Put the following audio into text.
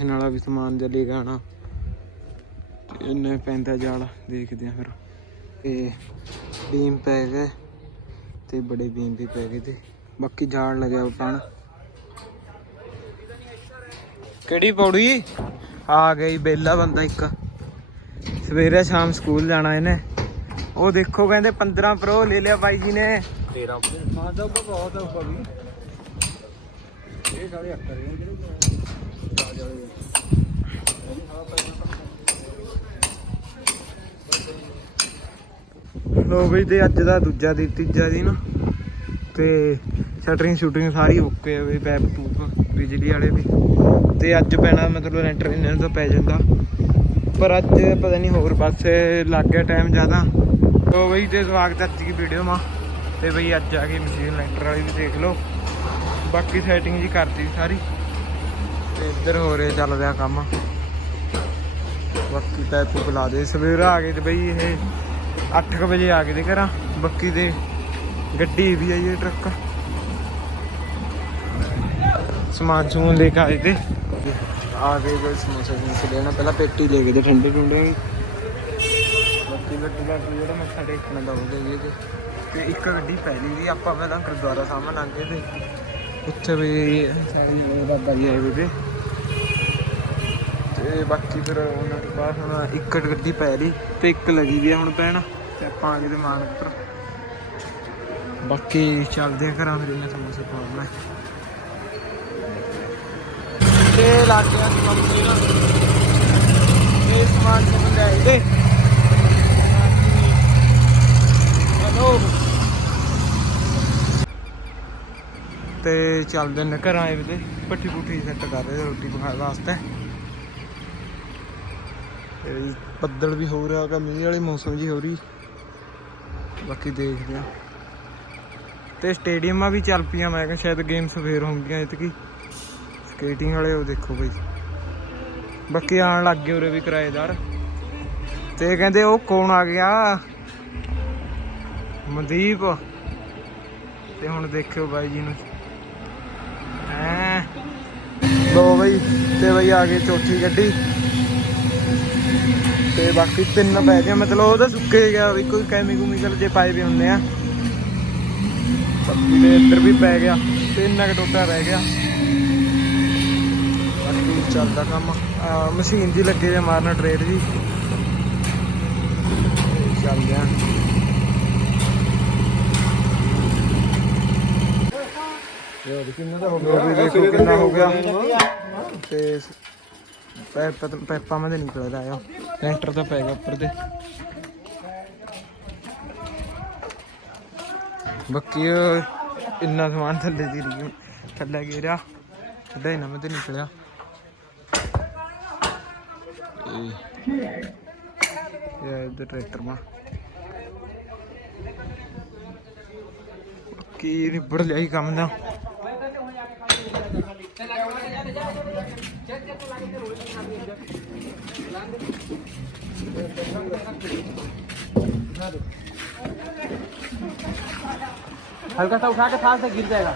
ਇਹਨਾਂ ਵਾਲਾ ਵੀ ਸਮਾਨ ਜਲੇ ਗਾਣਾ ਇੰਨੇ ਪੈਂਦਾ ਜਾਲ ਦੇਖਦੇ ਆ ਫਿਰ। ਤੇ ਬੀਮ ਪੈ ਗਏ ਤੇ ਬੜੇ ਬੀਮ ਵੀ ਪੈ ਗਏ ਤੇ ਬਾਕੀ ਜਾਲ ਲੱਗਿਆ ਪਾਣ ਕਿਹੜੀ ਪੌੜੀ? ਆ ਗਈ ਬੇਲਾ ਬੰਦਾ ਇੱਕ। ਸਵੇਰੇ ਸ਼ਾਮ ਸਕੂਲ ਜਾਣਾ ਇਹਨੇ। ਉਹ ਦੇਖੋ ਕਹਿੰਦੇ 15 ਪ੍ਰੋ ਲੈ ਲਿਆ ਬਾਈ ਜੀ ਨੇ। 13 ਹਾਂ ਤਾਂ ਬਹੁਤ ਉੱਪਰ ਵੀ। ਇਹ ਸਾਰੇ ਅੱਕਰ ਜਿਹੜੇ। ਲੋ ਬਈ ਤੇ ਅੱਜ ਦਾ ਦੂਜਾ ਦਿਨ, ਤੀਜਾ ਦਿਨ ਤੇ ਸ਼ਟਰਿੰਗ ਸ਼ੂਟਿੰਗ ਸਾਰੀ ਓਕੇ ਆ ਬਈ ਪੈਪ ਪੂਪ ਬਿਜਲੀ ਵਾਲੇ ਵੀ। ਤੇ ਅੱਜ ਪੈਣਾ ਮਤਲਬ ਲੈਂਟਰ ਇਹਨਾਂ ਤੋਂ ਪੈ ਜਾਂਦਾ। ਪਰ ਅੱਜ ਪਤਾ ਨਹੀਂ ਹੋਰ ਪਾਸੇ ਲੱਗ ਗਿਆ ਟਾਈਮ ਜ਼ਿਆਦਾ। ਤੋ ਬਈ ਤੇ ਸਵਾਗਤ ਹੈ ਅੱਜ ਦੀ ਵੀਡੀਓ ਮਾ। ਤੇ ਬਈ ਅੱਜ ਆ ਕੇ ਮਸ਼ੀਨ ਲੈਂਟਰ ਵਾਲੀ ਵੀ ਦੇਖ ਲਓ। ਬਾਕੀ ਸੈਟਿੰਗ ਜੀ ਕਰਤੀ ਸਾਰੀ। ਤੇ ਇੱਧਰ ਹੋ ਰਿਹਾ ਚੱਲ ਰਿਹਾ ਕੰਮ। ਬਾਕੀ ਪੈਪ ਪੂਪ ਲਾ ਦੇ। ਸਵੇਰ ਆ ਗਏ ਤੇ ਬਈ ਇਹ 8 ਵਜੇ ਆ ਗਏ ਤੇ ਘਰਾਂ। ਬੱਕੀ ਦੇ ਗੱਡੀ ਵੀ ਆਈ ਹੈ ਟਰੱਕ। ਸਮਾਨ ਸਮੂਨ ਲੈ ਕੇ ਆਏ ਤੇ। ਆ ਗਏ ਕੋਈ ਸਮੋਸੇ ਸਮੋਸੇ ਲੈਣਾ। ਪਹਿਲਾਂ ਪੇਟੀ ਲੈ ਗਏ ਤੇ ਠੰਡੇ ਠੰਡੇ ਬੱਕੀ ਗੱਡੀ ਦਾ ਜਿਹੜਾ ਮੱਥਾ ਟੇਕਣਾ ਦਾ ਉਹਦੇ ਗਏ ਤੇ। ਇੱਕ ਗੱਡੀ ਪਹਿਲੀ ਦੀ ਆਪਾਂ ਪਹਿਲਾਂ ਗੁਰਦੁਆਰਾ ਸਾਹਿਬ ਲੰਘੇ ਤੇ। ਉੱਥੇ ਵੀ ਸਾਰੀ ਬਾਬਾ ਜੀ ਆਏ ਹੋਏ ਤੇ ਬਾਕੀ ਫਿਰ ਉਹਨਾਂ ਤੋਂ ਬਾਅਦ ਹੁਣ ਇੱਕ ਗੱਡੀ ਪੈ ਲਈ ਤੇ ਇੱਕ ਲੱਗੀ ਵੀ ਹੁਣ ਪੈਣ ਤੇ ਆਪਾਂ ਆ ਗਏ ਤੇ ਮਾਨ ਉੱਪਰ। ਬਾਕੀ ਚੱਲਦੇ ਆ ਘਰਾਂ ਫਿਰ ਇਹਨਾਂ ਸਮੋਸੇ ਪਾਉਣਾ ਤੇ ਲੱਗ ਗਿਆ ਕੰਮ ਤੇ ਇਹ ਸਮਾਨ ਸਮਝ ਲੈ ਇਹਦੇ ਤੇ ਚੱਲਦੇ ਨੇ ਘਰਾਂ ਆਏ ਵੀ ਤੇ ਪੱਠੀ ਪੁੱਠੀ ਸੈੱਟ ਕਰ ਰਹੇ ਰੋਟੀ ਪਕਾਉਣ ਵਾਸਤੇ। ਤੇ ਬੱਦਲ ਵੀ ਹੋ ਰਿਹਾ ਹੈਗਾ, ਮੀਂਹ ਵਾਲੀ ਮੌਸਮ ਜੀ ਹੋ ਰਹੀ। ਬਾਕੀ ਦੇਖਦੇ ਆ। ਤੇ ਸਟੇਡੀਅਮਾਂ ਵੀ ਚੱਲ ਪਈਆਂ, ਮੈਂ ਕਿਹਾ ਸ਼ਾਇਦ ਗੇਮਸ ਫੇਰ ਹੋਣਗੀਆਂ ਇਤਕੀ। ਸਕੇਟਿੰਗ ਵਾਲੇ ਉਹ ਦੇਖੋ ਬਈ। ਬਾਕੀ ਆਣ ਲੱਗ ਗਏ ਉਰੇ ਵੀ ਕਿਰਾਏਦਾਰ। ਤੇ ਕਹਿੰਦੇ ਉਹ ਕੌਣ ਆ ਗਿਆ? ਮਨਦੀਪ। ਤੇ ਹੁਣ ਦੇਖਿਓ ਬਾਈ ਜੀ ਨੂੰ ਲੋ ਬਈ, ਤੇ ਬਈ ਆ ਗਈ ਚੌਥੀ ਗੱਡੀ। ਤੇ ਬਾਕੀ ਤਿੰਨ ਪੈ ਗਏ, ਮਤਲਬ ਉਹਦਾ ਸੁੱਕੇ ਗਿਆ ਵੀ ਕੋਈ ਕੈਮੀਕਲ ਜੇ ਪਾਏ ਵੀ ਹੁੰਦੇ ਆ। ਬਾਕੀ ਦੇ ਇੱਧਰ ਵੀ ਪੈ ਗਿਆ, ਤੇ ਇੰਨਾ ਕੁ ਟੋਟਾ ਰਹਿ ਗਿਆ। ਬਾਕੀ ਚੱਲਦਾ ਕੰਮ। ਮਸ਼ੀਨ ਜੀ ਲੱਗੇ ਜੇ ਮਾਰਨਾ ਟ੍ਰੇਡ ਜੀ। ਤੇ ਚੱਲਦੇ ਆ। ਇਹ ਕਿੰਨਾ ਦਾ ਹੋ ਗਿਆ? ਵੀ ਦੇਖੋ ਕਿੰਨਾ ਹੋ ਗਿਆ ਤੇ ਪੈਪ ਪੈਪਾਂ ਮੈਂ ਨਿਕਲ ਰਿਹਾ ਲੈਂਟਰ ਤਾਂ ਪੈ ਗਿਆ ਉੱਪਰ ਤੇ। ਬਾਕੀ ਇੰਨਾ ਸਮਾਨ ਥੱਲੇ ਦੀ ਰਹੀ ਥੱਲੇ ਗਿਰਿਆ ਥੱਲੇ ਨਾ ਮੈਂ ਤੇ ਨਿਕਲਿਆ ਇਹ ਇਹ ਇਧਰ ਟਰੈਕਟਰ ਮਾ ਕੀ ਨਿਬੜ ਲਿਆ ਹੀ ਕੰਮ ਦਾ। हल्का सा उठा के थाल से गिर जाएगा